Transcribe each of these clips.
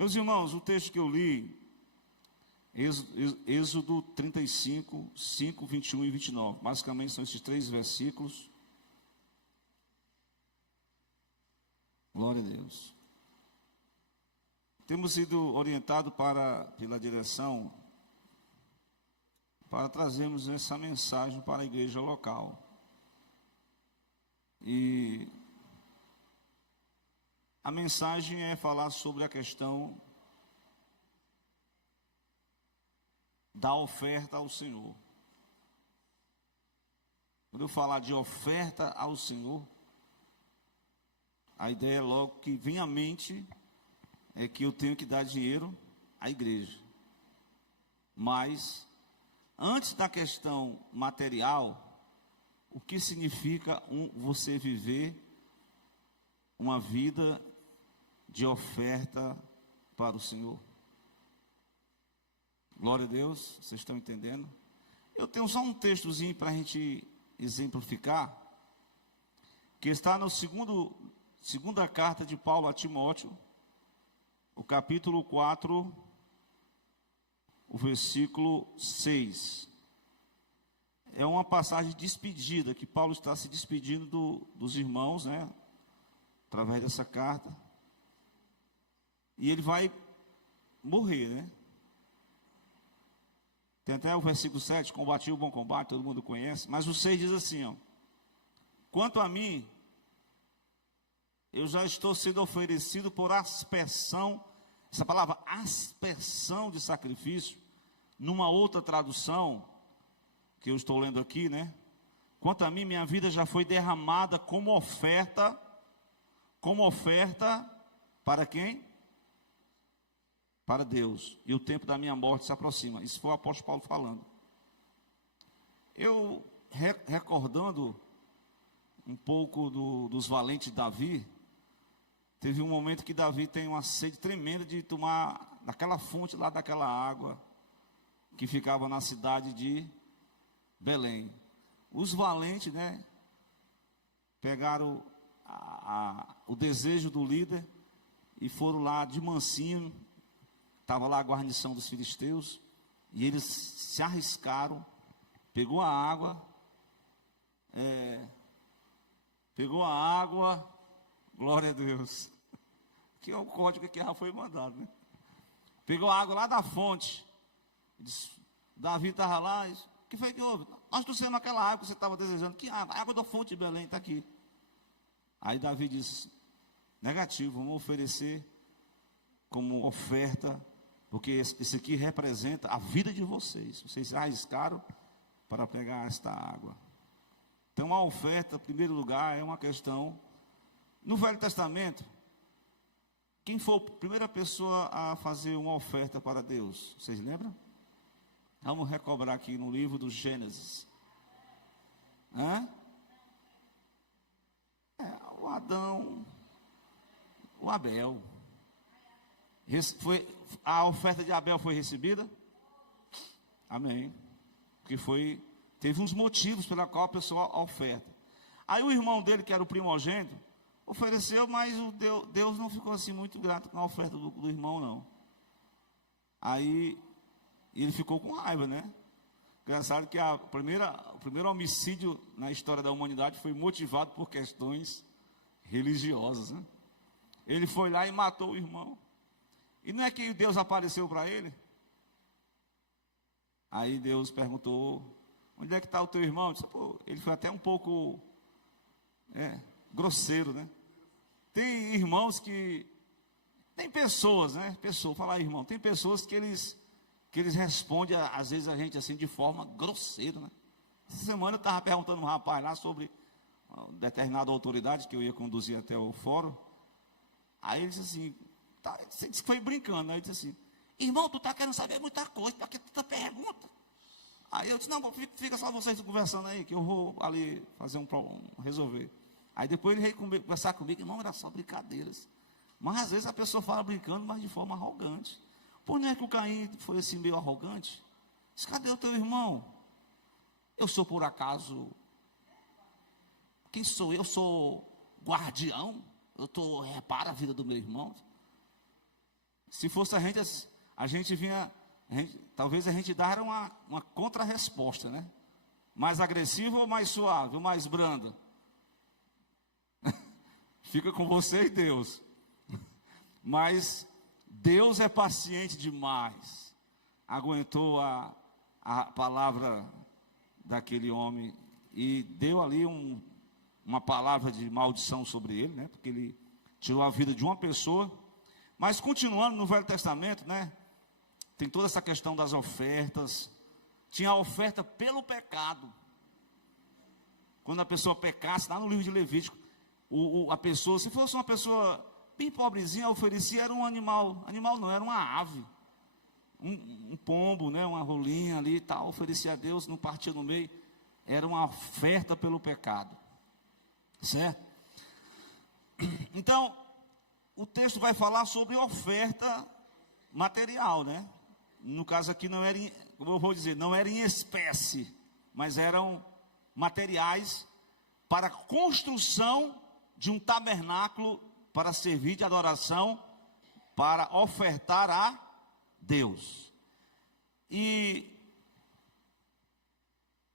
Meus irmãos, o texto que eu li, Êxodo 35, 5, 21 e 29. Basicamente são esses 3 versículos. Glória a Deus. Temos sido orientados pela direção para trazermos essa mensagem para a igreja local. E a mensagem é falar sobre a questão da oferta ao Senhor. Quando eu falar de oferta ao Senhor, a ideia logo que vem à mente é que eu tenho que dar dinheiro à igreja. Mas, antes da questão material, o que significa você viver uma vida de oferta para o Senhor? Glória a Deus, vocês estão entendendo? Eu tenho só um textozinho para a gente exemplificar, que está no segunda carta de Paulo a Timóteo, o capítulo 4, o versículo 6. É uma passagem de despedida, que Paulo está se despedindo dos irmãos, né? Através dessa carta. E ele vai morrer, né? Tem até o versículo 7, combati o bom combate, todo mundo conhece. Mas o 6 diz assim, ó: quanto a mim, eu já estou sendo oferecido por aspersão. Essa palavra aspersão de sacrifício, numa outra tradução, que eu estou lendo aqui, né? Quanto a mim, minha vida já foi derramada como oferta para quem? Para Deus, e o tempo da minha morte se aproxima. Isso foi o apóstolo Paulo falando. Eu, recordando um pouco dos valentes de Davi, teve um momento que Davi tem uma sede tremenda de tomar daquela fonte lá, daquela água, que ficava na cidade de Belém. Os valentes, né, pegaram o desejo do líder e foram lá de mansinho. Estava lá a guarnição dos filisteus, e eles se arriscaram, pegou a água, glória a Deus, que é o código que já foi mandado, né? Pegou a água lá da fonte, Davi estava lá, o que foi que houve? Nós trouxemos aquela água que você estava desejando. Que água? A água da fonte de Belém, está aqui. Aí Davi disse, negativo, vamos oferecer como oferta, porque esse aqui representa a vida de vocês. Vocês se arriscaram para pegar esta água. Então a oferta, em primeiro lugar, é uma questão. No Velho Testamento, quem foi a primeira pessoa a fazer uma oferta para Deus? Vocês lembram? Vamos recobrar aqui no livro do Gênesis. O Adão, o Abel. A oferta de Abel foi recebida? Amém. Porque teve uns motivos pela qual a pessoa oferta. Aí o irmão dele, que era o primogênito, ofereceu, mas Deus não ficou assim muito grato com a oferta do irmão, não. Aí ele ficou com raiva, né? Engraçado que o primeiro homicídio na história da humanidade foi motivado por questões religiosas, né? Ele foi lá e matou o irmão. E não é que Deus apareceu para ele? Aí Deus perguntou, onde é que está o teu irmão? Ele foi até um pouco grosseiro, né? Tem irmãos tem pessoas, né? Falar irmão, tem pessoas que eles respondem, às vezes, a gente assim, de forma grosseira, né? Essa semana eu estava perguntando a um rapaz lá sobre uma determinada autoridade que eu ia conduzir até o fórum. Aí ele disse assim, você disse que foi brincando, né? Ele disse assim, irmão, tu está querendo saber muita coisa, para que tanta pergunta? Aí eu disse, não, fica só vocês conversando aí, que eu vou ali fazer resolver. Aí depois ele veio conversar comigo, irmão, era só brincadeiras. Mas às vezes a pessoa fala brincando, mas de forma arrogante. Por não é que o Caim foi assim meio arrogante? Disse, cadê o teu irmão? Eu sou por acaso, quem sou eu? Sou guardião? Repara a vida do meu irmão? Se fosse a gente vinha, talvez a gente dar uma contra-resposta, né? Mais agressiva ou mais suave, ou mais branda? Fica com você e Deus. Mas Deus é paciente demais. Aguentou a palavra daquele homem e deu ali uma palavra de maldição sobre ele, né? Porque ele tirou a vida de uma pessoa. Mas continuando no Velho Testamento, né? Tem toda essa questão das ofertas. Tinha a oferta pelo pecado. Quando a pessoa pecasse, lá no livro de Levítico, a pessoa, se fosse uma pessoa bem pobrezinha, oferecia, era um animal. Animal não, era uma ave. Um pombo, né? Uma rolinha ali e tal, oferecia a Deus, não partia no meio. Era uma oferta pelo pecado. Certo? Então, o texto vai falar sobre oferta material, né? No caso aqui não era, como eu vou dizer, não era em espécie, mas eram materiais para a construção de um tabernáculo para servir de adoração, para ofertar a Deus. E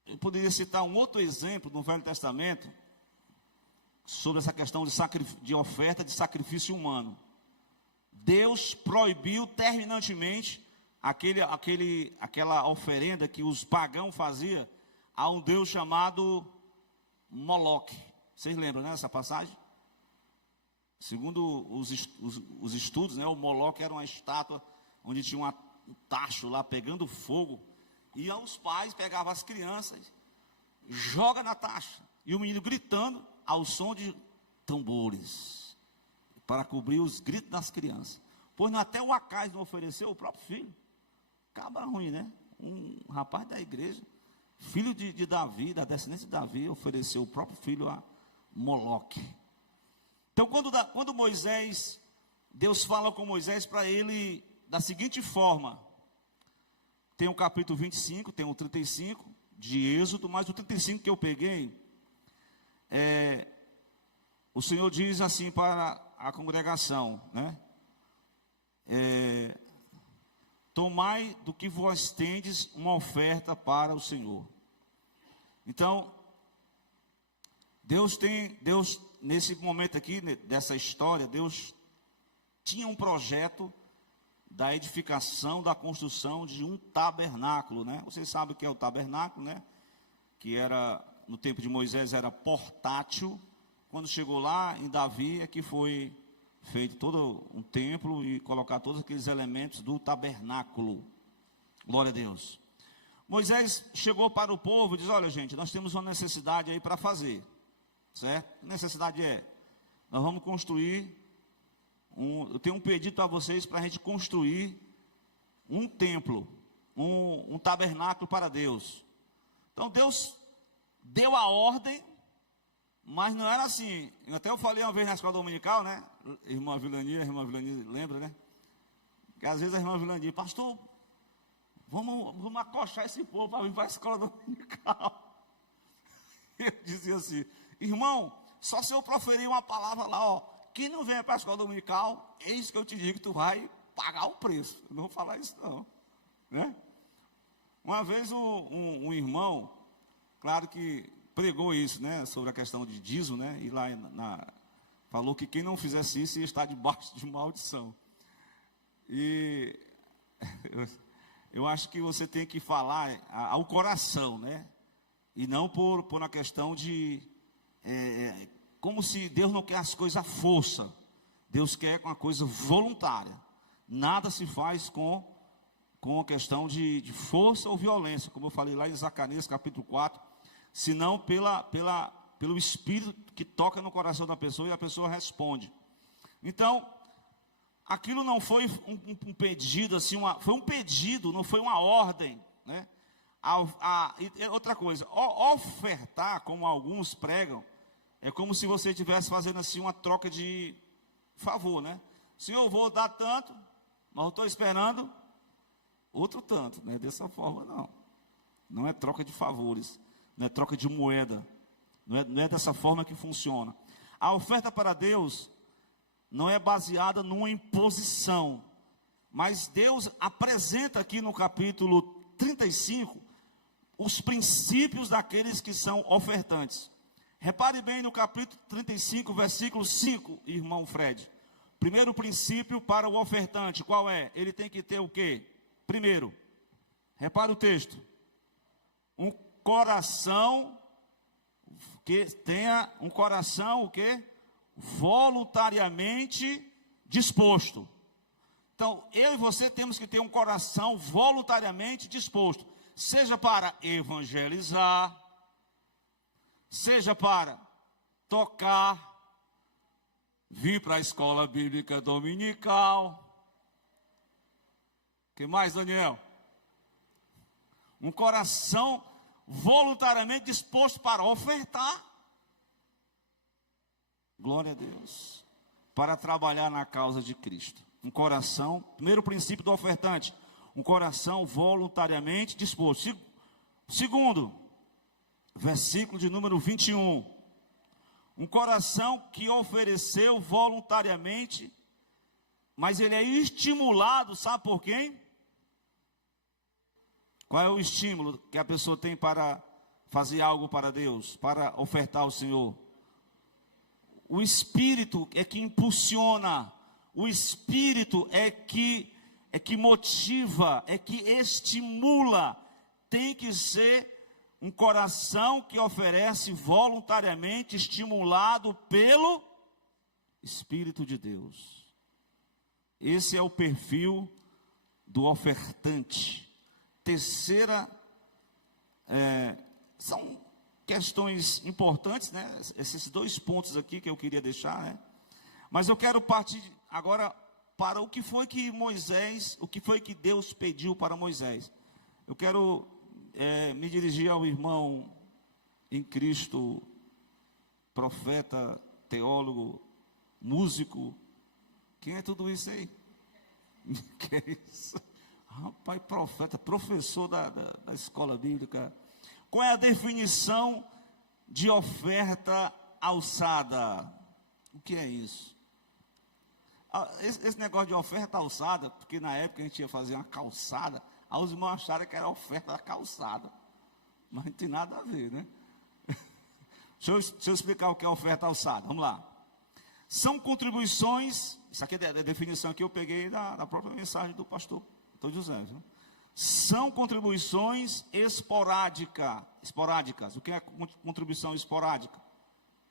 eu poderia citar um outro exemplo no Velho Testamento sobre essa questão de oferta de sacrifício humano. Deus proibiu terminantemente aquela oferenda que os pagãos faziam a um Deus chamado Moloque. Vocês lembram, né, dessa passagem? Segundo os estudos, né, o Moloque era uma estátua onde tinha um tacho lá pegando fogo. E os pais pegavam as crianças, joga na taxa. E o menino gritando ao som de tambores, para cobrir os gritos das crianças. Pois até o Acais não ofereceu o próprio filho. Cabra ruim, né? Um rapaz da igreja, filho de Davi, da descendência de Davi, ofereceu o próprio filho a Moloque. Então, quando Moisés, Deus fala com Moisés para ele da seguinte forma: tem o capítulo 25, tem o 35 de Êxodo, mas o 35 que eu peguei, o Senhor diz assim para a congregação, né? Tomai do que vós tendes uma oferta para o Senhor. Então, Deus, nesse momento aqui, dessa história, Deus tinha um projeto da edificação, da construção de um tabernáculo, né? Vocês sabem o que é o tabernáculo, né? Que era, no tempo de Moisés, era portátil. Quando chegou lá em Davi, é que foi feito todo um templo e colocar todos aqueles elementos do tabernáculo. Glória a Deus. Moisés chegou para o povo e diz: olha, gente, nós temos uma necessidade aí para fazer. Certo? A necessidade nós vamos construir eu tenho um pedido para vocês para a gente construir um templo, um tabernáculo para Deus. Então Deus deu a ordem, mas não era assim. Até eu falei uma vez na escola dominical, né? A irmã Vilani lembra, né? Que às vezes a irmã Vilani: pastor, vamos acochar esse povo para vir para a escola dominical. Eu dizia assim: irmão, só se eu proferir uma palavra lá, ó, que não venha para a escola dominical, eis que eu te digo que tu vai pagar o preço. Eu não vou falar isso não, né? Uma vez um irmão, claro que pregou isso, né, sobre a questão de dízimo, né, e lá falou que quem não fizesse isso ia estar debaixo de maldição. E eu acho que você tem que falar ao coração, né, e não por uma questão de como se Deus não quer as coisas à força. Deus quer uma coisa voluntária. Nada se faz com a questão de força ou violência, como eu falei lá em Zacarias capítulo 4, senão pelo Espírito que toca no coração da pessoa e a pessoa responde. Então, aquilo não foi um pedido, assim, foi um pedido, não foi uma ordem, né? Outra coisa, ofertar, como alguns pregam, é como se você estivesse fazendo assim uma troca de favor, né? Senhor, eu vou dar tanto, mas eu estou esperando outro tanto, né? Dessa forma não. Não é troca de favores, não é troca de moeda. Não é dessa forma que funciona. A oferta para Deus não é baseada numa imposição, Mas Deus apresenta aqui no capítulo 35 os princípios daqueles que são ofertantes. Repare bem no capítulo 35, versículo 5, irmão Fred. Primeiro princípio para o ofertante, qual é? Ele tem que ter o quê? Primeiro, repare o texto. Um coração que tenha um coração o quê? Voluntariamente disposto. Então, eu e você temos que ter um coração voluntariamente disposto, seja para evangelizar, seja para tocar, vir para a escola bíblica dominical. O que mais, Daniel? Um coração voluntariamente disposto para ofertar. Glória a Deus. Para trabalhar na causa de Cristo. Um coração, primeiro princípio do ofertante, um coração voluntariamente disposto. Segundo, versículo de número 21. Um coração que ofereceu voluntariamente, mas ele é estimulado, sabe por quem? Qual é o estímulo que a pessoa tem para fazer algo para Deus, para ofertar ao Senhor? O Espírito é que impulsiona, o Espírito é que motiva, é que estimula. Tem que ser um coração que oferece voluntariamente, estimulado pelo Espírito de Deus. Esse é o perfil do ofertante. Terceira, são questões importantes, né? Esses dois pontos aqui que eu queria deixar, né? Mas eu quero partir agora para o que foi que Deus pediu para Moisés. Eu quero me dirigir ao irmão em Cristo, profeta, teólogo, músico. Quem é tudo isso aí? Que é isso? Rapaz, profeta, professor da escola bíblica. Qual é a definição de oferta alçada? O que é isso? Esse negócio de oferta alçada, porque na época a gente ia fazer uma calçada, aí os irmãos acharam que era a oferta da calçada. Mas não tem nada a ver, né? Deixa eu explicar o que é oferta alçada. Vamos lá. São contribuições, isso aqui é a definição que eu peguei da própria mensagem do pastor José, viu? São contribuições esporádicas. O que é contribuição esporádica?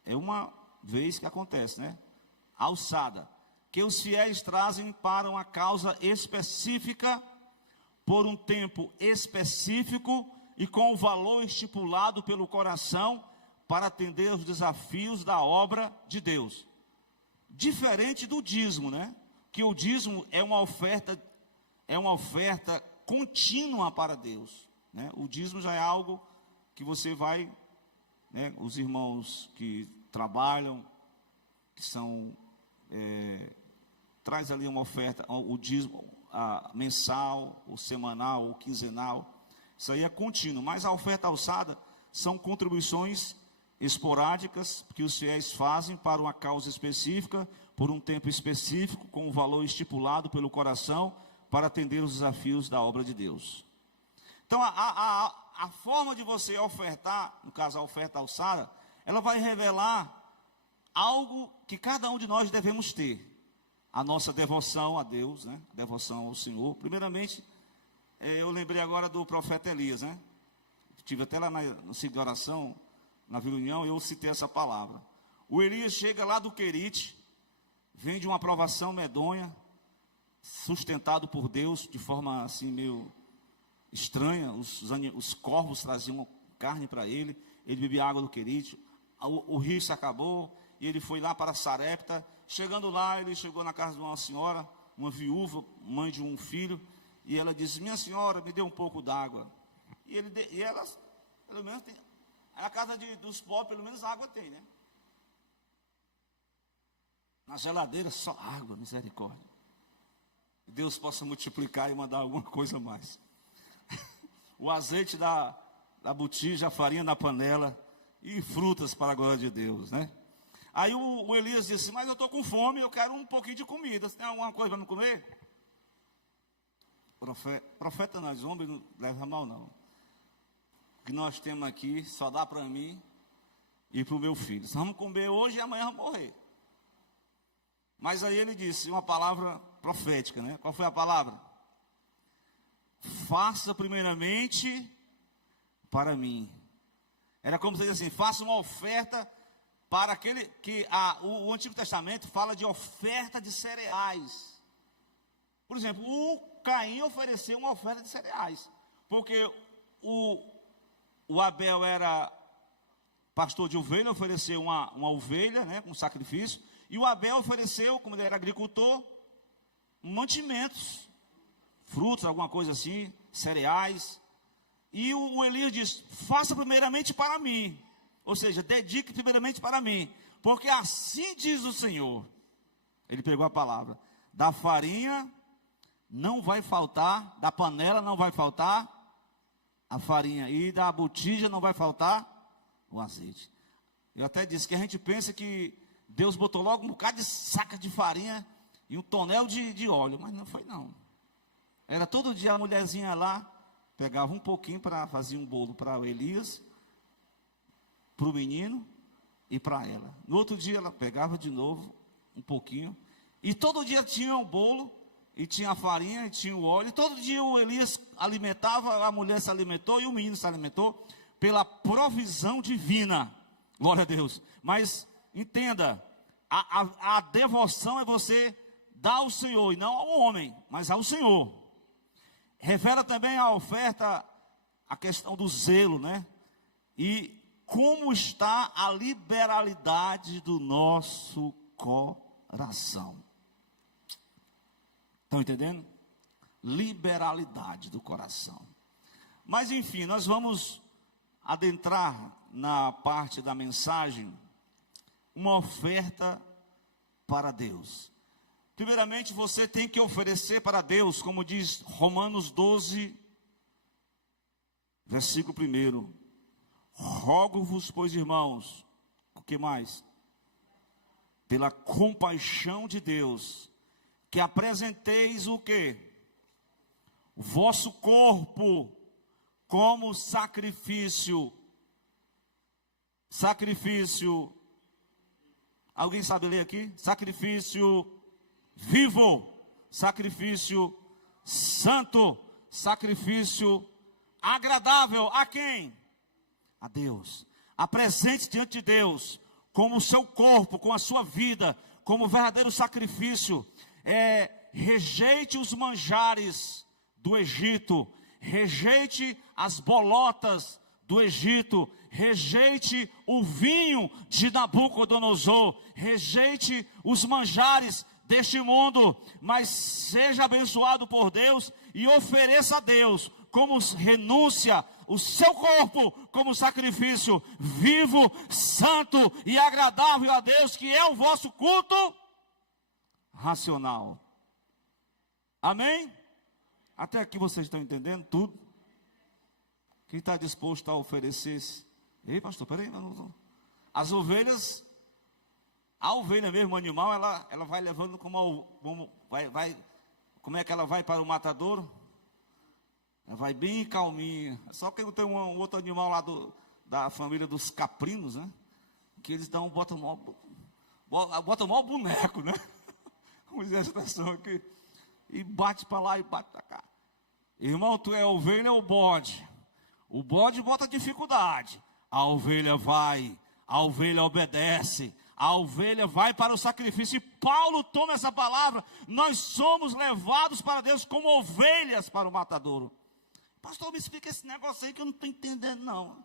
É uma vez que acontece, né? Alçada. Que os fiéis trazem para uma causa específica, por um tempo específico e com o valor estipulado pelo coração para atender aos desafios da obra de Deus. Diferente do dízimo, né? Que o dízimo é uma oferta contínua para Deus, né? O dízimo já é algo que você vai, né, os irmãos que trabalham, que são, traz ali uma oferta, o dízimo mensal, ou semanal, ou quinzenal, isso aí é contínuo. Mas a oferta alçada são contribuições esporádicas que os fiéis fazem para uma causa específica, por um tempo específico, com o valor estipulado pelo coração, para atender os desafios da obra de Deus. Então, a forma de você ofertar, no caso a oferta alçada, ela vai revelar algo que cada um de nós devemos ter. A nossa devoção a Deus, né? A devoção ao Senhor. Primeiramente, eu lembrei agora do profeta Elias, né? Estive até lá no ciclo de oração, na Vila União, eu citei essa palavra. O Elias chega lá do Querite, vem de uma provação medonha, sustentado por Deus de forma assim meio estranha. Os corvos traziam carne para ele, ele bebia água do Querite, o rio se acabou, e ele foi lá para Sarepta. Chegando lá, ele chegou na casa de uma senhora, uma viúva, mãe de um filho, e ela disse: minha senhora, me dê um pouco d'água. E ela, pelo menos, tem, na casa dos pobres, pelo menos água tem, né? Na geladeira, só água, misericórdia. Deus possa multiplicar e mandar alguma coisa a mais. O azeite da botija, a farinha na panela e frutas para a glória de Deus, né? Aí o Elias disse: mas eu estou com fome, eu quero um pouquinho de comida. Você tem alguma coisa para me comer? Profeta nós, homens, não leva mal não. O que nós temos aqui só dá para mim e para o meu filho. Nós vamos comer hoje e amanhã vamos morrer. Mas aí ele disse uma palavra profética, né? Qual foi a palavra? Faça primeiramente para mim. Era como se dissesse assim, faça uma oferta para aquele que o Antigo Testamento fala de oferta de cereais. Por exemplo, o Caim ofereceu uma oferta de cereais, porque o Abel era pastor de ovelha, ofereceu uma ovelha, né, com sacrifício, e o Abel ofereceu, como ele era agricultor, mantimentos, frutos, alguma coisa assim, cereais. E o Elias diz, faça primeiramente para mim, ou seja, dedique primeiramente para mim, porque assim diz o Senhor. Ele pegou a palavra, da farinha não vai faltar, da panela não vai faltar a farinha, e da botija não vai faltar o azeite. Eu até disse que a gente pensa que Deus botou logo um bocado de saca de farinha e um tonel de óleo, mas não foi não. Era todo dia a mulherzinha lá, pegava um pouquinho para fazer um bolo para o Elias, para o menino e para ela. No outro dia ela pegava de novo um pouquinho, e todo dia tinha um bolo, e tinha a farinha, e tinha o óleo, e todo dia o Elias alimentava, a mulher se alimentou e o menino se alimentou pela provisão divina. Glória a Deus. Mas entenda, a devoção é você dar ao Senhor, e não ao homem, mas ao Senhor. Revela também a oferta, a questão do zelo, né? E como está a liberalidade do nosso coração. Estão entendendo? Liberalidade do coração. Mas enfim, nós vamos adentrar na parte da mensagem, uma oferta para Deus. Primeiramente, você tem que oferecer para Deus, como diz Romanos 12, versículo 1. Rogo-vos, pois, irmãos, o que mais? Pela compaixão de Deus, que apresenteis o quê? O vosso corpo como sacrifício. Sacrifício. Alguém sabe ler aqui? Sacrifício vivo, sacrifício santo, sacrifício agradável a quem? A Deus. Apresente diante de Deus como o seu corpo, com a sua vida, como verdadeiro sacrifício. Rejeite os manjares do Egito, rejeite as bolotas do Egito, rejeite o vinho de Nabucodonosor, rejeite os manjares deste mundo, mas seja abençoado por Deus e ofereça a Deus como renúncia o seu corpo como sacrifício vivo, santo e agradável a Deus, que é o vosso culto racional. Amém? Até aqui vocês estão entendendo tudo? Quem está disposto a oferecer-se? Ei, pastor, peraí. As ovelhas, a ovelha mesmo, o animal, ela vai levando como é que ela vai para o matadouro? Ela vai bem calminha. Só que tem um outro animal lá da família dos caprinos, né? Que eles botam mó boneco, né? Vamos dizer a expressão aqui. E bate para lá e bate para cá. Irmão, tu é ovelha ou bode? O bode bota dificuldade. A ovelha vai, a ovelha obedece, a ovelha vai para o sacrifício. E Paulo toma essa palavra. Nós somos levados para Deus como ovelhas para o matadouro. Pastor, me explica esse negócio aí que eu não estou entendendo não.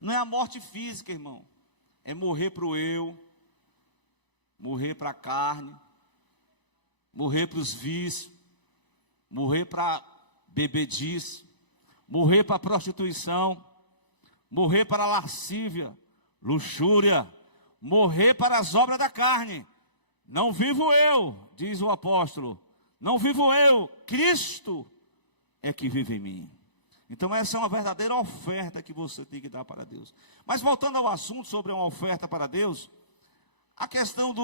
Não é a morte física, irmão. É morrer para o eu, morrer para a carne, morrer para os vícios, morrer para a bebedice, morrer para a prostituição, morrer para a lascívia, luxúria, morrer para as obras da carne. Não vivo eu, diz o apóstolo, não vivo eu, Cristo é que vive em mim. Então essa é uma verdadeira oferta que você tem que dar para Deus. Mas voltando ao assunto sobre uma oferta para Deus, a questão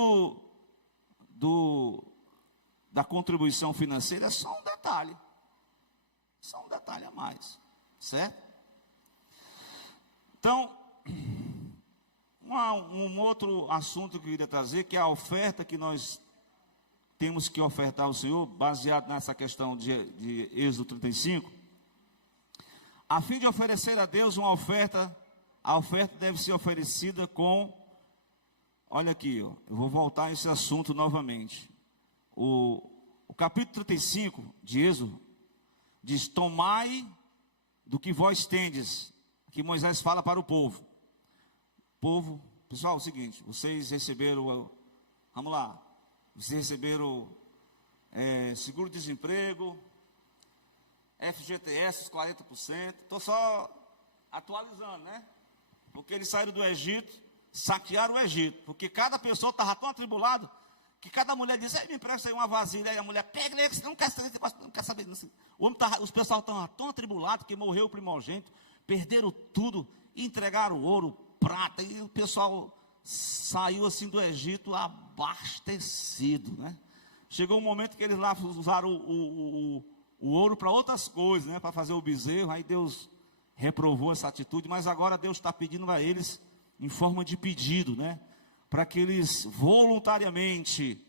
da contribuição financeira é só um detalhe. Só um detalhe a mais. Certo? Então, um outro assunto que eu queria trazer, que é a oferta que nós temos que ofertar ao Senhor, baseado nessa questão de Êxodo 35. A fim de oferecer a Deus uma oferta, a oferta deve ser oferecida com, olha aqui, ó, eu vou voltar a esse assunto novamente. O capítulo 35 de Êxodo diz: tomai do que vós tendes, que Moisés fala para o povo. Povo, pessoal, é o seguinte, vocês receberam, vamos lá, vocês receberam seguro-desemprego, FGTS, os 40%, estou só atualizando, né? Porque eles saíram do Egito, saquearam o Egito, porque cada pessoa estava tão atribulado, que cada mulher disse: me empresta aí uma vasilha, aí a mulher pega, você não quer saber, os pessoal estavam tão atribulados, que morreu o primogênito, perderam tudo, entregaram ouro, prata, e o pessoal saiu assim do Egito abastecido, né? Chegou um momento que eles lá usaram o ouro para outras coisas, né? Para fazer o bezerro, aí Deus reprovou essa atitude, mas agora Deus está pedindo a eles, em forma de pedido, né? Para que eles voluntariamente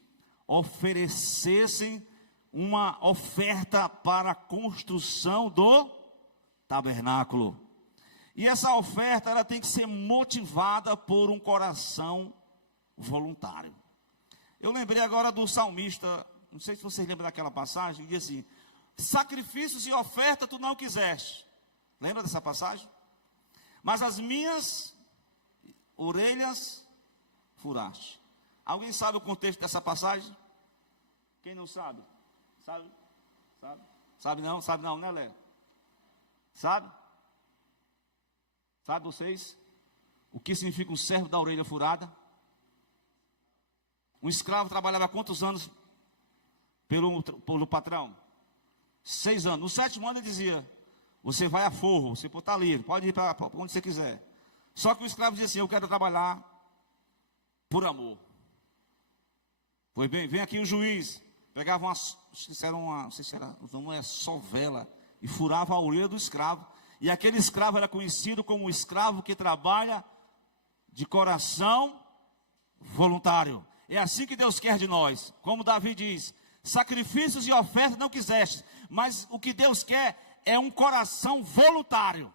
oferecessem uma oferta para a construção do tabernáculo. E essa oferta, ela tem que ser motivada por um coração voluntário. Eu lembrei agora do salmista, não sei se vocês lembram daquela passagem, que diz assim: sacrifícios e oferta tu não quiseste. Lembra dessa passagem? Mas as minhas orelhas furaste. Alguém sabe o contexto dessa passagem? Quem não sabe? Sabe? Sabe? Sabe não, né, Léo? Sabe? Sabe vocês o que significa um servo da orelha furada? Um escravo trabalhava quantos anos pelo patrão? 6 anos. No 7º ano ele dizia: você vai a forro, você está livre, pode ir para onde você quiser. Só que o escravo dizia assim: eu quero trabalhar por amor. Pois bem, vem aqui o juiz, pegava não sei se era uma sovela, e furava a orelha do escravo. E aquele escravo era conhecido como o escravo que trabalha de coração voluntário. É assim que Deus quer de nós. Como Davi diz: sacrifícios e ofertas não quiseste, mas o que Deus quer é um coração voluntário.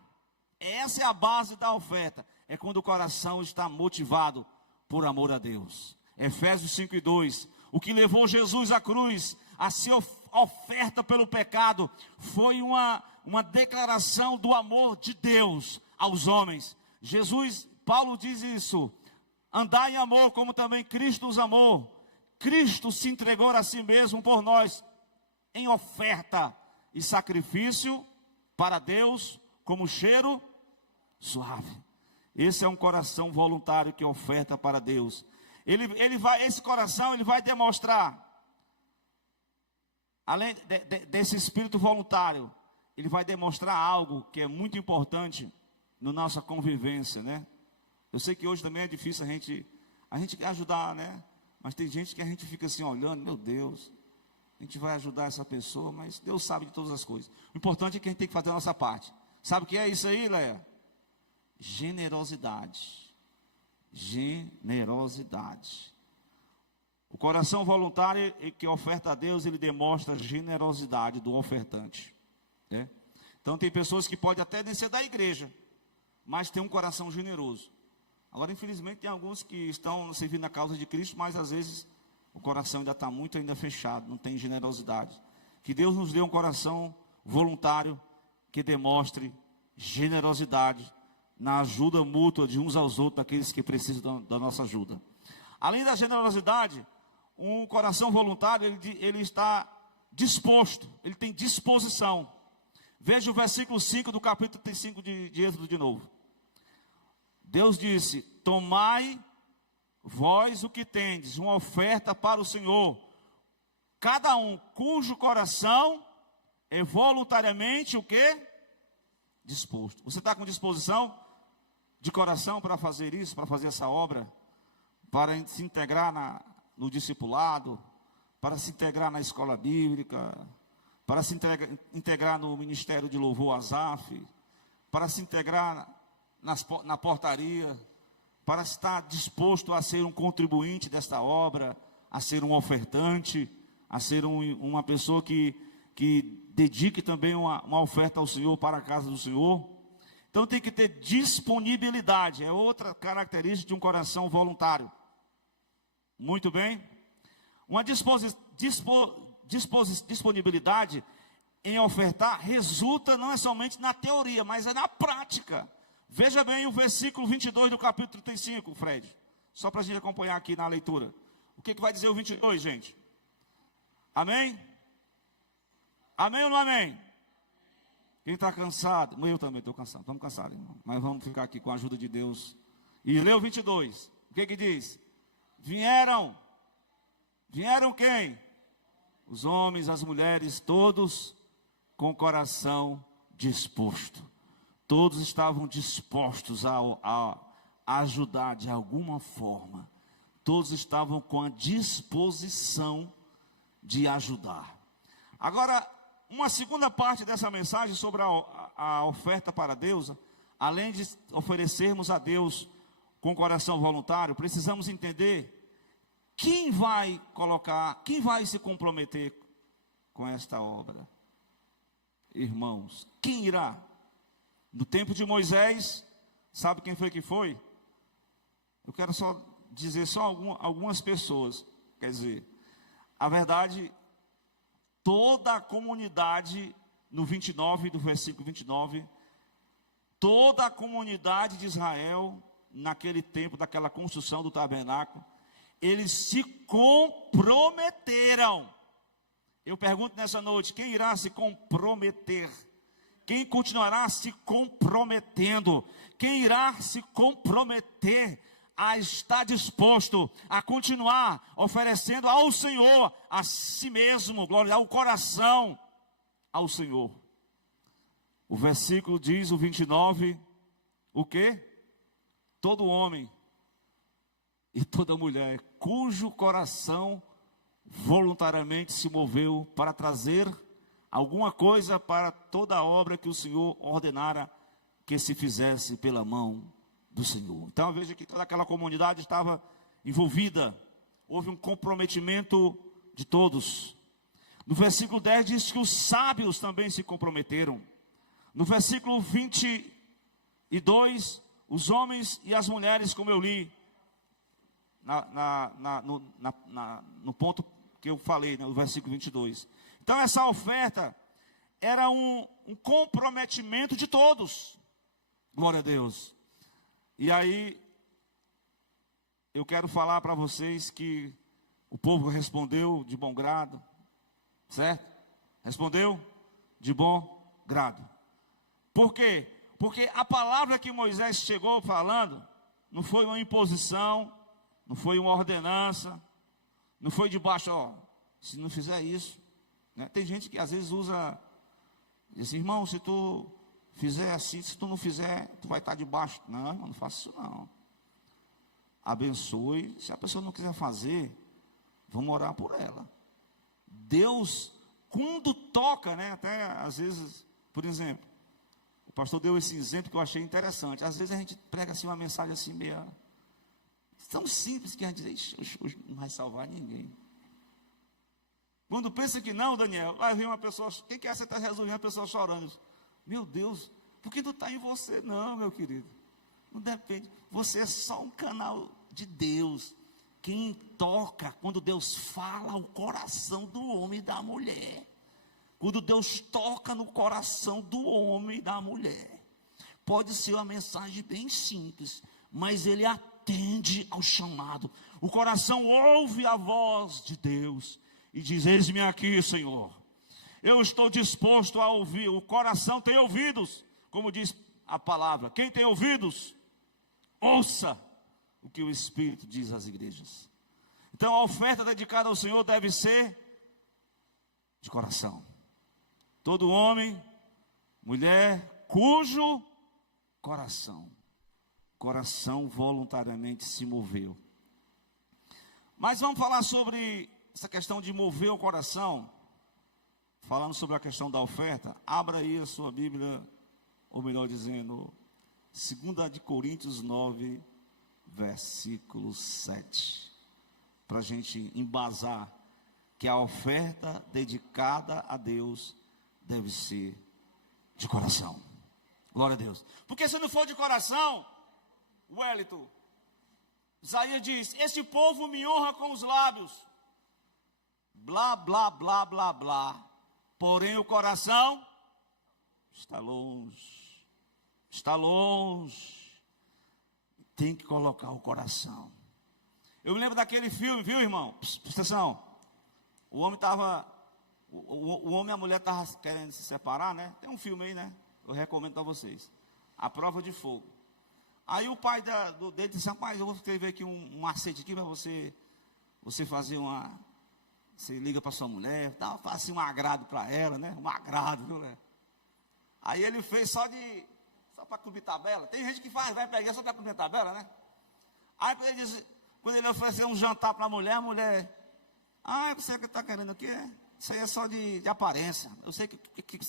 Essa é a base da oferta. É quando o coração está motivado por amor a Deus. Efésios 5:2. O que levou Jesus à cruz a ser oferta pelo pecado foi uma declaração do amor de Deus aos homens. Paulo diz isso: andai em amor como também Cristo os amou. Cristo se entregou a si mesmo por nós em oferta e sacrifício para Deus como cheiro suave. Esse é um coração voluntário que oferta para Deus. Esse coração ele vai demonstrar, além desse espírito voluntário, ele vai demonstrar algo que é muito importante na nossa convivência, né? Eu sei que hoje também é difícil a gente quer ajudar, né? Mas tem gente que a gente fica assim olhando: meu Deus, a gente vai ajudar essa pessoa, mas Deus sabe de todas as coisas. O importante é que a gente tem que fazer a nossa parte. Sabe o que é isso aí, Léa? Generosidade. Generosidade. O coração voluntário que oferta a Deus, ele demonstra a generosidade do ofertante, né? Então tem pessoas que podem até descer da igreja, mas tem um coração generoso. Agora, infelizmente, tem alguns que estão servindo a causa de Cristo, mas às vezes o coração ainda está muito fechado, não tem generosidade. Que Deus nos dê um coração voluntário que demonstre generosidade na ajuda mútua de uns aos outros, daqueles que precisam da nossa ajuda. Além da generosidade, um coração voluntário, ele está disposto, ele tem disposição. Veja o versículo 5 do capítulo 35 de Êxodo de novo. Deus disse: tomai vós o que tendes, uma oferta para o Senhor, cada um cujo coração é voluntariamente o quê? Disposto. Você está com disposição de coração para fazer isso, para fazer essa obra, para se integrar no discipulado, para se integrar na escola bíblica, para se integrar no ministério de louvor Asaf, para se integrar na portaria, para estar disposto a ser um contribuinte desta obra, a ser um ofertante, a ser uma pessoa que dedique também uma oferta ao Senhor, para a casa do Senhor. Então tem que ter disponibilidade, é outra característica de um coração voluntário. Muito bem. Uma disponibilidade em ofertar resulta não é somente na teoria, mas é na prática. Veja bem o versículo 22 do capítulo 35, Fred. Só para a gente acompanhar aqui na leitura. O que vai dizer o 22, gente? Amém? Amém ou não amém? Quem está cansado? Eu também estou cansado. Estamos cansados, irmão. Mas vamos ficar aqui com a ajuda de Deus. E lê o 22. O que diz? Vieram quem? Os homens, as mulheres, todos com o coração disposto. Todos estavam dispostos a ajudar de alguma forma. Todos estavam com a disposição de ajudar. Agora, uma segunda parte dessa mensagem sobre a oferta para Deus, além de oferecermos a Deus com coração voluntário, precisamos entender quem vai se comprometer com esta obra. Irmãos, quem irá? No tempo de Moisés, sabe quem foi que foi? Eu quero só dizer algumas pessoas. Quer dizer, a verdade, toda a comunidade, no 29, do versículo 29, toda a comunidade de Israel, naquele tempo, daquela construção do tabernáculo, eles se comprometeram. Eu pergunto nessa noite, quem irá se comprometer? Quem continuará se comprometendo? Quem irá se comprometer a estar disposto a continuar oferecendo ao Senhor, a si mesmo, glória, ao coração, ao Senhor? O versículo diz, o 29, o quê? Todo homem e toda mulher cujo coração voluntariamente se moveu para trazer alguma coisa para toda a obra que o Senhor ordenara que se fizesse pela mão do Senhor. Então veja que toda aquela comunidade estava envolvida, houve um comprometimento de todos. No versículo 10 diz que os sábios também se comprometeram. No versículo 22, os homens e as mulheres, como eu li no ponto que eu falei, no versículo 22. Então essa oferta era um comprometimento de todos. Glória a Deus. E aí, eu quero falar para vocês que o povo respondeu de bom grado, certo? Respondeu de bom grado. Por quê? Porque a palavra que Moisés chegou falando, não foi uma imposição, não foi uma ordenança, não foi de baixo, se não fizer isso, né? Tem gente que às vezes diz assim, irmão, se tu fizer assim, se tu não fizer, tu vai estar debaixo. Não, irmão, não faça isso não. Abençoe. Se a pessoa não quiser fazer, vamos orar por ela. Deus, quando toca, né? Até às vezes, por exemplo, o pastor deu esse exemplo que eu achei interessante. Às vezes a gente prega assim uma mensagem assim meio tão simples que a gente diz, hoje não vai salvar ninguém. Quando pensa que não, Daniel, vai vir uma pessoa, quem quer aceitar Jesus? Uma pessoa chorando. Meu Deus, por que não está em você? Não, meu querido, não depende. Você é só um canal de Deus. Quem toca, quando Deus fala ao coração do homem e da mulher. Quando Deus toca no coração do homem e da mulher. Pode ser uma mensagem bem simples, mas ele atende ao chamado. O coração ouve a voz de Deus e diz, eis-me aqui, Senhor. Eu estou disposto a ouvir. O coração tem ouvidos, como diz a palavra. Quem tem ouvidos, ouça o que o Espírito diz às igrejas. Então a oferta dedicada ao Senhor deve ser de coração. Todo homem, mulher, cujo coração voluntariamente se moveu. Mas vamos falar sobre essa questão de mover o coração, falando sobre a questão da oferta, abra aí a sua Bíblia, ou melhor dizendo, 2 de Coríntios 9, versículo 7, para a gente embasar que a oferta dedicada a Deus deve ser de coração. Glória a Deus. Porque se não for de coração, Wellington, Isaías diz: este povo me honra com os lábios, blá, blá, blá, blá, blá, porém o coração está longe, está longe. Tem que colocar o coração. Eu me lembro daquele filme, viu, irmão? Presta atenção. O homem estava, o homem e a mulher estavam querendo se separar, né? Tem um filme aí, né? Eu recomendo para vocês. A Prova de Fogo. Aí o pai dele disse: rapaz, eu vou escrever aqui um macete aqui para você fazer uma... Você liga para sua mulher, tal, faz assim um agrado para ela, né? Um agrado, viu, né? Aí ele fez só para cumprir tabela. Tem gente que vai pegar só para cumprir tabela, né? Aí quando ele ofereceu um jantar para a mulher, você que está querendo o quê? Isso aí é só de aparência. Eu sei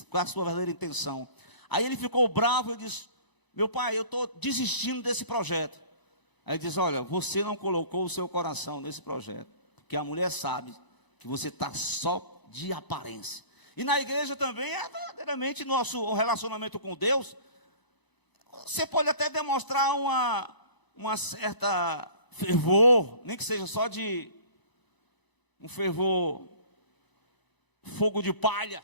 qual é a sua verdadeira intenção. Aí ele ficou bravo e disse: meu pai, eu estou desistindo desse projeto. Aí ele diz: olha, você não colocou o seu coração nesse projeto, porque a mulher sabe que você está só de aparência. E na igreja também, verdadeiramente, nosso relacionamento com Deus, você pode até demonstrar uma certa fervor, nem que seja só de um fervor, fogo de palha.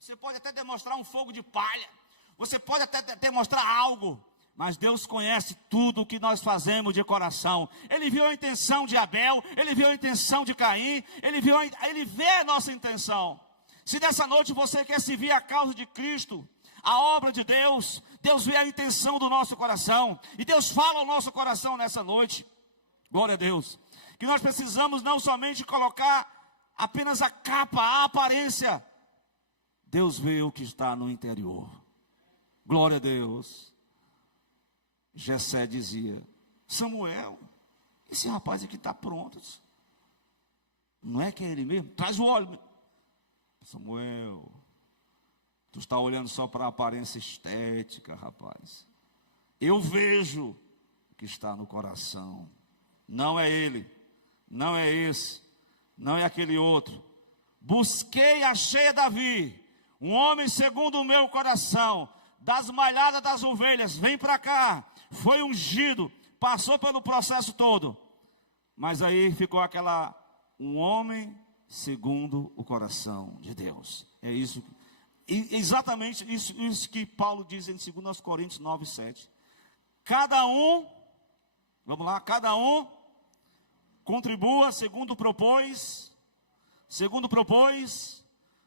Você pode até demonstrar um fogo de palha. Você pode até demonstrar algo. Mas Deus conhece tudo o que nós fazemos de coração. Ele viu a intenção de Abel. Ele viu a intenção de Caim. Ele vê a nossa intenção. Se nessa noite você quer servir a causa de Cristo, a obra de Deus, Deus vê a intenção do nosso coração. E Deus fala ao nosso coração nessa noite. Glória a Deus. Que nós precisamos não somente colocar apenas a capa, a aparência. Deus vê o que está no interior. Glória a Deus. Jessé dizia: Samuel, esse rapaz aqui está pronto. Não é que é ele mesmo? Traz o óleo. Samuel, tu está olhando só para a aparência estética, rapaz. Eu vejo o que está no coração. Não é ele, não é esse, não é aquele outro. Busquei e achei Davi, um homem segundo o meu coração, das malhadas das ovelhas, vem para cá. Foi ungido, passou pelo processo todo. Mas aí ficou um homem segundo o coração de Deus. É isso, exatamente isso que Paulo diz em 2 Coríntios 9, 7. Cada um, vamos lá, cada um contribua segundo propôs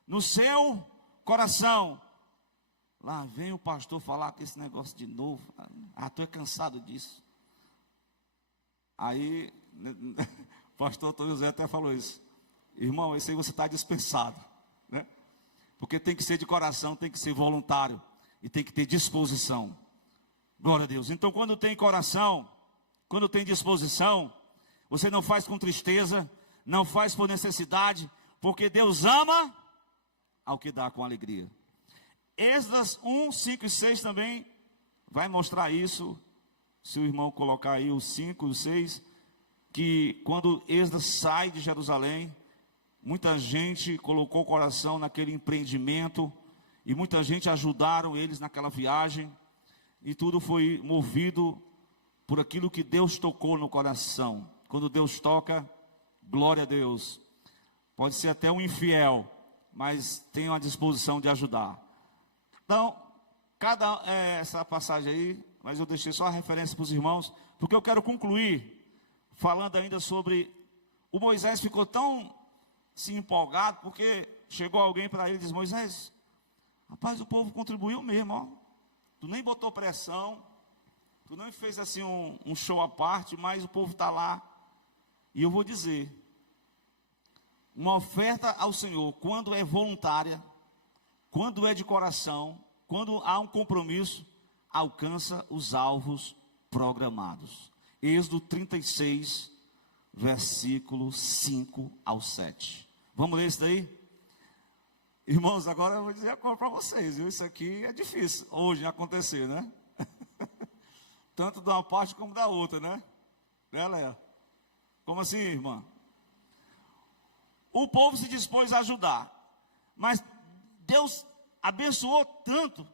no seu coração. Lá vem o pastor falar com esse negócio de novo. Estou cansado disso. Aí, o pastor Antônio José até falou isso. Irmão, esse aí você está dispensado, né? Porque tem que ser de coração, tem que ser voluntário e tem que ter disposição. Glória a Deus. Então, quando tem coração, quando tem disposição, você não faz com tristeza, não faz por necessidade, porque Deus ama ao que dá com alegria. Êxodo 1, 5 e 6 também vai mostrar isso. Se o irmão colocar aí o 5 e o 6, que quando Êxodo sai de Jerusalém, muita gente colocou o coração naquele empreendimento, e muita gente ajudaram eles naquela viagem, e tudo foi movido por aquilo que Deus tocou no coração. Quando Deus toca, glória a Deus. Pode ser até um infiel, mas tem uma disposição de ajudar. Então, essa passagem aí, mas eu deixei só a referência para os irmãos, porque eu quero concluir falando ainda sobre... O Moisés ficou tão se empolgado, porque chegou alguém para ele e disse: Moisés, rapaz, o povo contribuiu mesmo, ó. Tu nem botou pressão, tu não fez assim um show à parte, mas o povo está lá. E eu vou dizer, uma oferta ao Senhor, quando é voluntária, quando é de coração, quando há um compromisso, alcança os alvos programados. Êxodo 36, versículo 5 ao 7. Vamos ler isso daí? Irmãos, agora eu vou dizer a coisa para vocês, viu? Isso aqui é difícil hoje acontecer, né? Tanto de uma parte como da outra, né? Léa? Como assim, irmã? O povo se dispôs a ajudar, mas Deus abençoou tanto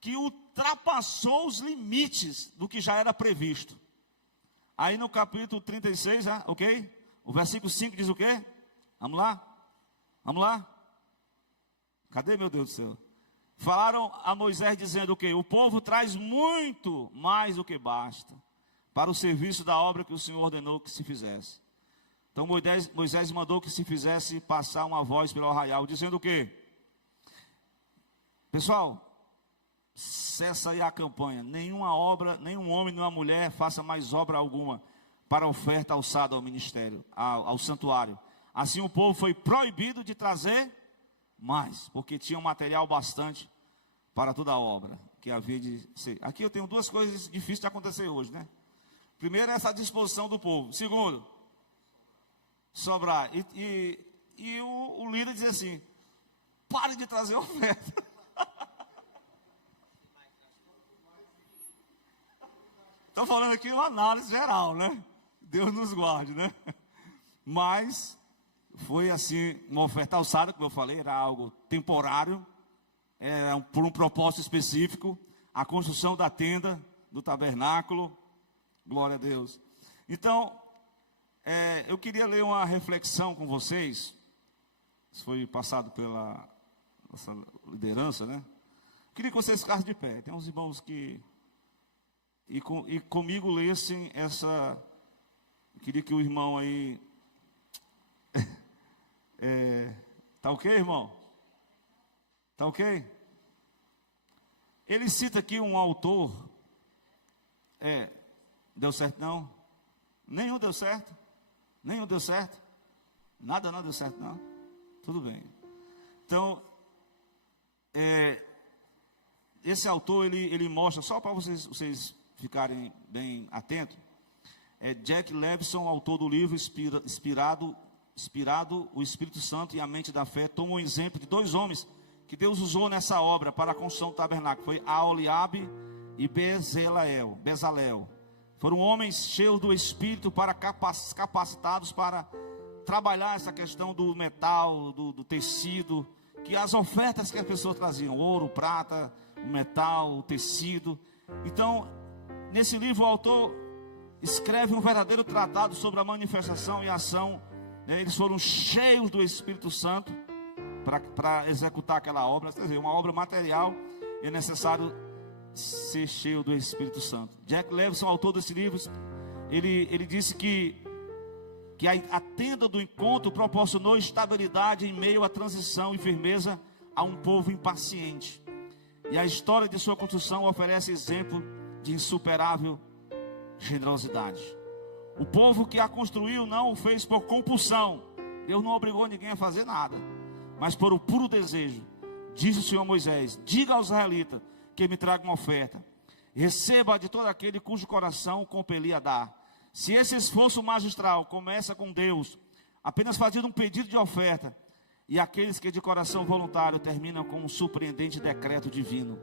que ultrapassou os limites do que já era previsto. Aí no capítulo 36, ok? O versículo 5 diz o quê? Vamos lá? Vamos lá? Cadê, meu Deus do céu? Falaram a Moisés dizendo o quê? O povo traz muito mais do que basta para o serviço da obra que o Senhor ordenou que se fizesse. Então Moisés mandou que se fizesse passar uma voz pelo arraial, dizendo o quê? Pessoal, cessa aí a campanha. Nenhuma obra, nenhum homem, nenhuma mulher faça mais obra alguma para oferta alçada ao ministério, ao santuário. Assim o povo foi proibido de trazer mais, porque tinha um material bastante para toda a obra que havia de ser. Aqui eu tenho duas coisas difíceis de acontecer hoje, né? Primeiro, essa disposição do povo. Segundo, sobrar. E o líder diz assim: pare de trazer oferta. Estou falando aqui uma análise geral, né? Deus nos guarde, né? Mas foi assim, uma oferta alçada, como eu falei, era algo temporário, por um propósito específico, a construção da tenda, do tabernáculo, glória a Deus. Então, eu queria ler uma reflexão com vocês, isso foi passado pela nossa liderança, né? Eu queria que vocês ficassem de pé, tem uns irmãos que... E comigo lessem essa... Eu queria que o irmão aí... Tá ok, irmão? Tá ok? Ele cita aqui um autor... Deu certo não? Nenhum deu certo? Nenhum deu certo? Nada não deu certo não? Tudo bem. Então... esse autor, ele mostra, só para vocês ficarem bem atentos, Jack Levison, autor do livro Inspirado, o Espírito Santo e a Mente da Fé, toma um exemplo de dois homens que Deus usou nessa obra para a construção do tabernáculo. Foi Aholiabe e Bezalel. Foram homens cheios do Espírito, capacitados para trabalhar essa questão do metal, do tecido, que as ofertas que as pessoas traziam, ouro, prata, o metal, o tecido. Então, nesse livro o autor escreve um verdadeiro tratado sobre a manifestação e ação, né? Eles foram cheios do Espírito Santo para executar aquela obra. Quer dizer, uma obra material, é necessário ser cheio do Espírito Santo. Jack Levison, autor desse livro, ele disse que a tenda do encontro proporcionou estabilidade em meio à transição e firmeza a um povo impaciente. E a história de sua construção oferece exemplo de insuperável generosidade. O povo que a construiu não o fez por compulsão. Deus não obrigou ninguém a fazer nada, mas por o puro desejo. Disse o Senhor Moisés: diga aos israelitas que me tragam uma oferta. Receba de todo aquele cujo coração compeli a dar. Se esse esforço magistral começa com Deus, apenas fazendo um pedido de oferta, e aqueles que de coração voluntário terminam com um surpreendente decreto divino.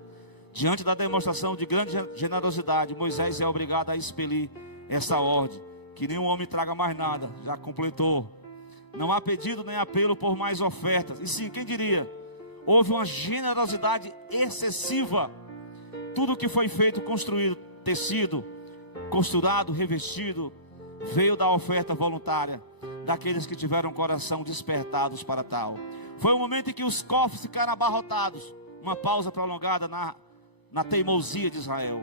Diante da demonstração de grande generosidade, Moisés é obrigado a expelir essa ordem, que nenhum homem traga mais nada, já completou. Não há pedido nem apelo por mais ofertas, e sim, quem diria? Houve uma generosidade excessiva. Tudo que foi feito, construído, tecido, costurado, revestido, veio da oferta voluntária daqueles que tiveram o coração despertados para tal. Foi um momento em que os cofres ficaram abarrotados. Uma pausa prolongada na teimosia de Israel.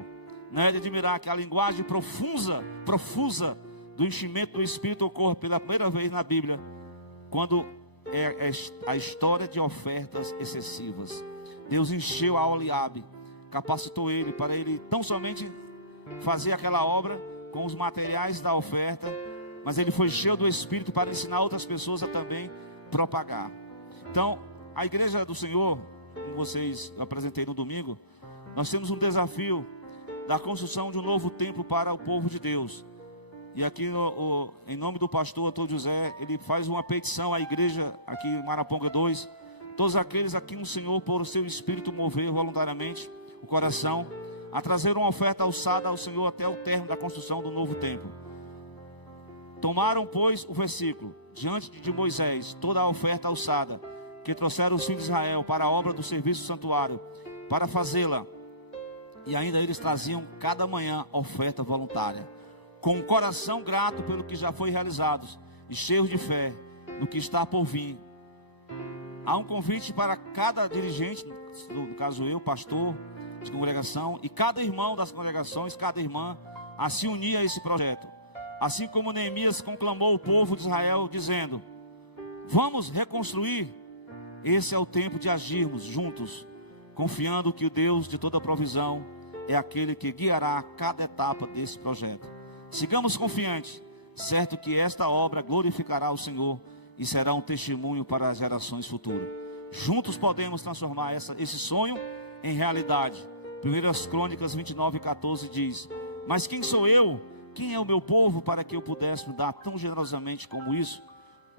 Não é de admirar que a linguagem profusa do enchimento do Espírito ocorre pela primeira vez na Bíblia, quando é a história de ofertas excessivas. Deus encheu Aholiabe, capacitou ele para ele tão somente fazer aquela obra com os materiais da oferta, mas ele foi cheio do Espírito para ensinar outras pessoas a também propagar. Então, a igreja do Senhor, como vocês apresentei no domingo, nós temos um desafio da construção de um novo templo para o povo de Deus. E aqui, em nome do pastor Antônio José, ele faz uma petição à igreja aqui em Maraponga 2. Todos aqueles a quem o Senhor, por o seu Espírito, mover voluntariamente o coração, a trazer uma oferta alçada ao Senhor até o término da construção do novo templo. Tomaram, pois, o versículo, diante de Moisés, toda a oferta alçada, que trouxeram os filhos de Israel para a obra do serviço do santuário, para fazê-la. E ainda eles traziam cada manhã oferta voluntária, com o coração grato pelo que já foi realizado, e cheios de fé no que está por vir. Há um convite para cada dirigente, no caso eu, pastor de congregação, e cada irmão das congregações, cada irmã, a se unir a esse projeto. Assim como Neemias conclamou o povo de Israel, dizendo: vamos reconstruir. Esse é o tempo de agirmos juntos, confiando que o Deus de toda provisão é aquele que guiará cada etapa desse projeto. Sigamos confiantes, certo que esta obra glorificará o Senhor e será um testemunho para as gerações futuras. Juntos podemos transformar esse sonho em realidade. 1 Crônicas 29:14 diz: mas quem sou eu? Quem é o meu povo para que eu pudesse dar tão generosamente como isso?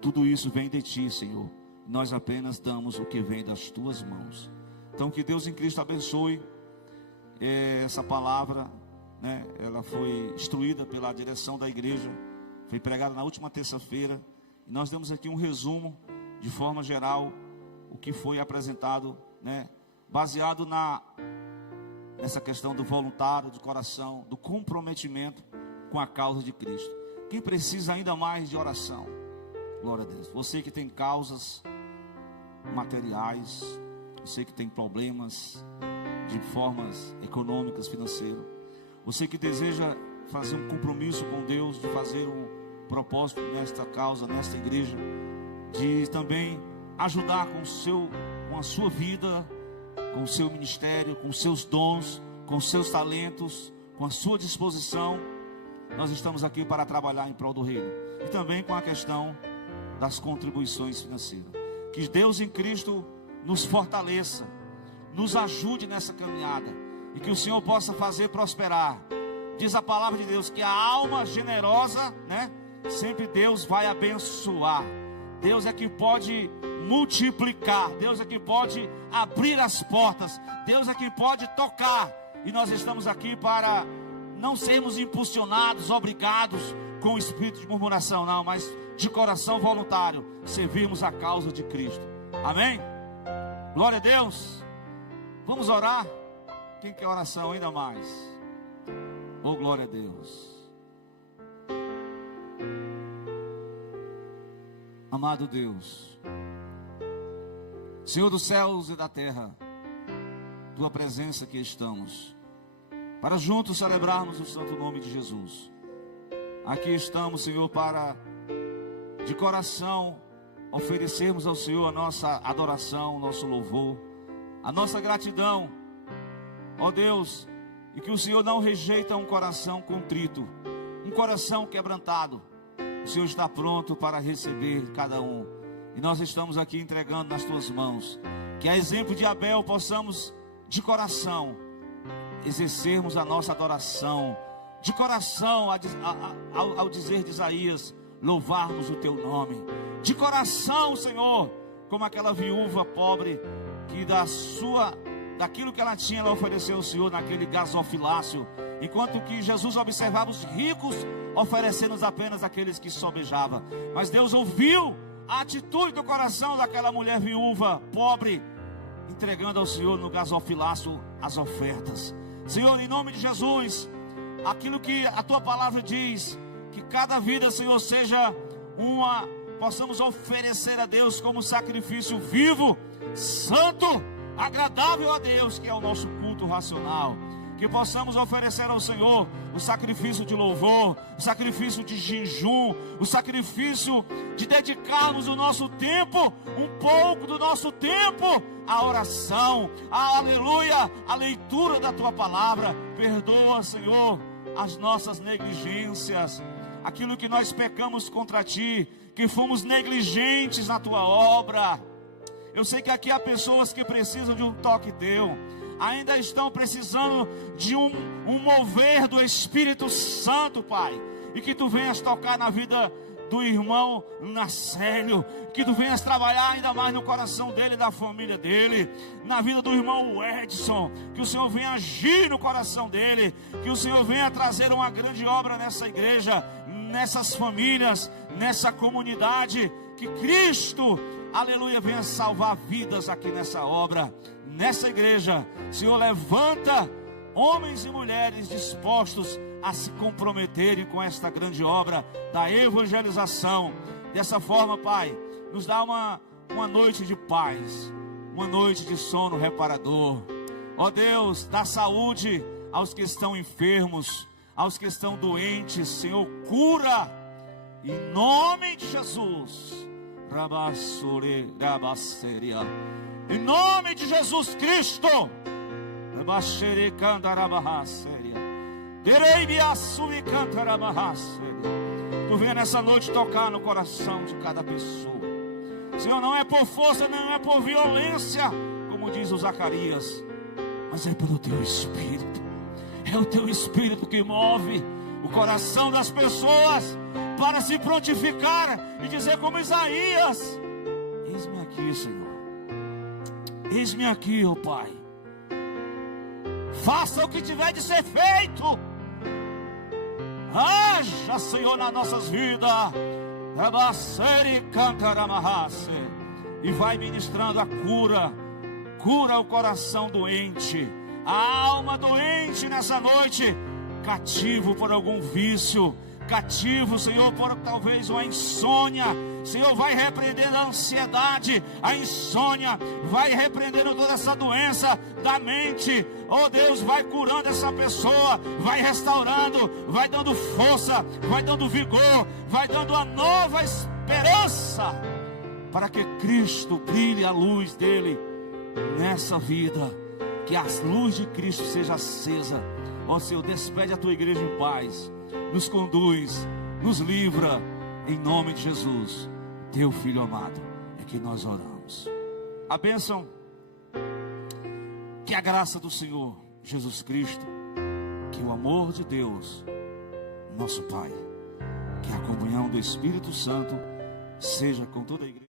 Tudo isso vem de ti, Senhor. Nós apenas damos o que vem das tuas mãos. Então que Deus em Cristo abençoe essa palavra, né? Ela foi instruída pela direção da igreja, foi pregada na última terça-feira, e nós demos aqui um resumo, de forma geral, o que foi apresentado, né? Baseado nessa questão do voluntário, do coração, do comprometimento com a causa de Cristo. Quem precisa ainda mais de oração? Glória a Deus. Você que tem causas materiais, você que tem problemas de formas econômicas, financeiras, você que deseja fazer um compromisso com Deus, de fazer um propósito nesta causa, nesta igreja, de também ajudar com a sua vida, com o seu ministério, com os seus dons, com os seus talentos, com a sua disposição. Nós estamos aqui para trabalhar em prol do reino, e também com a questão das contribuições financeiras. Que Deus em Cristo nos fortaleça, nos ajude nessa caminhada, e que o Senhor possa fazer prosperar. Diz a palavra de Deus que a alma generosa, né, sempre Deus vai abençoar. Deus é que pode multiplicar, Deus é que pode abrir as portas, Deus é que pode tocar. E nós estamos aqui para não sermos impulsionados, obrigados com o espírito de murmuração, não, mas de coração voluntário, servirmos a causa de Cristo. Amém? Glória a Deus. Vamos orar? Quem quer oração ainda mais? Oh, glória a Deus. Amado Deus, Senhor dos céus e da terra, tua presença que estamos, para juntos celebrarmos o santo nome de Jesus. Aqui estamos, Senhor, para de coração oferecermos ao Senhor a nossa adoração, o nosso louvor, a nossa gratidão, ó Deus, e que o Senhor não rejeita um coração contrito, um coração quebrantado. O Senhor está pronto para receber cada um, e nós estamos aqui entregando nas tuas mãos, que a exemplo de Abel possamos de coração exercermos a nossa adoração, de coração, ao dizer de Isaías, louvarmos o teu nome, de coração, Senhor, como aquela viúva pobre, que daquilo que ela tinha, ela ofereceu ao Senhor naquele gasofilácio, enquanto que Jesus observava os ricos oferecendo apenas aqueles que sobejavam. Mas Deus ouviu a atitude do coração daquela mulher viúva pobre, entregando ao Senhor no gasofilácio as ofertas. Senhor, em nome de Jesus, aquilo que a tua palavra diz, que cada vida, Senhor, possamos oferecer a Deus como sacrifício vivo, santo, agradável a Deus, que é o nosso culto racional. Que possamos oferecer ao Senhor o sacrifício de louvor, o sacrifício de jejum, o sacrifício de dedicarmos o nosso tempo, um pouco do nosso tempo, à oração, aleluia, à leitura da tua palavra. Perdoa, Senhor, as nossas negligências, aquilo que nós pecamos contra ti, que fomos negligentes na tua obra. Eu sei que aqui há pessoas que precisam de um toque teu, ainda estão precisando de um mover do Espírito Santo, Pai. e que tu venhas tocar na vida do irmão Nacélio, que tu venhas trabalhar ainda mais no coração dele e da família dele, na vida do irmão Edson, que o Senhor venha agir no coração dele, que o Senhor venha trazer uma grande obra nessa igreja, nessas famílias, nessa comunidade, que Cristo, aleluia, venha salvar vidas aqui nessa obra, nessa igreja. Senhor, levanta homens e mulheres dispostos a se comprometerem com esta grande obra da evangelização. Dessa forma, Pai, nos dá uma noite de paz, uma noite de sono reparador. Ó Deus, dá saúde aos que estão enfermos, aos que estão doentes. Senhor, cura, em nome de Jesus. Em nome de Jesus Cristo. Tu venha nessa noite tocar no coração de cada pessoa. Senhor, não é por força, não é por violência, como diz o Zacarias, mas é pelo teu Espírito. É o teu Espírito que move o coração das pessoas para se prontificar e dizer como Isaías: eis-me aqui, Senhor. Eis-me aqui, ó Pai. Faça o que tiver de ser feito. Haja, Senhor, nas nossas vidas. E vai ministrando a cura. Cura o coração doente, a alma doente nessa noite, cativo por algum vício, cativo, Senhor, por talvez uma insônia. Senhor, vai repreendendo a ansiedade, a insônia, vai repreendendo toda essa doença da mente. Oh Deus, vai curando essa pessoa, vai restaurando, vai dando força, vai dando vigor, vai dando a nova esperança, para que Cristo brilhe a luz dele nessa vida, que a luz de Cristo seja acesa. Ó Senhor, despede a tua igreja em paz, nos conduz, nos livra, em nome de Jesus, teu Filho amado, é que nós oramos. A bênção, que a graça do Senhor Jesus Cristo, que o amor de Deus, nosso Pai, que a comunhão do Espírito Santo seja com toda a igreja.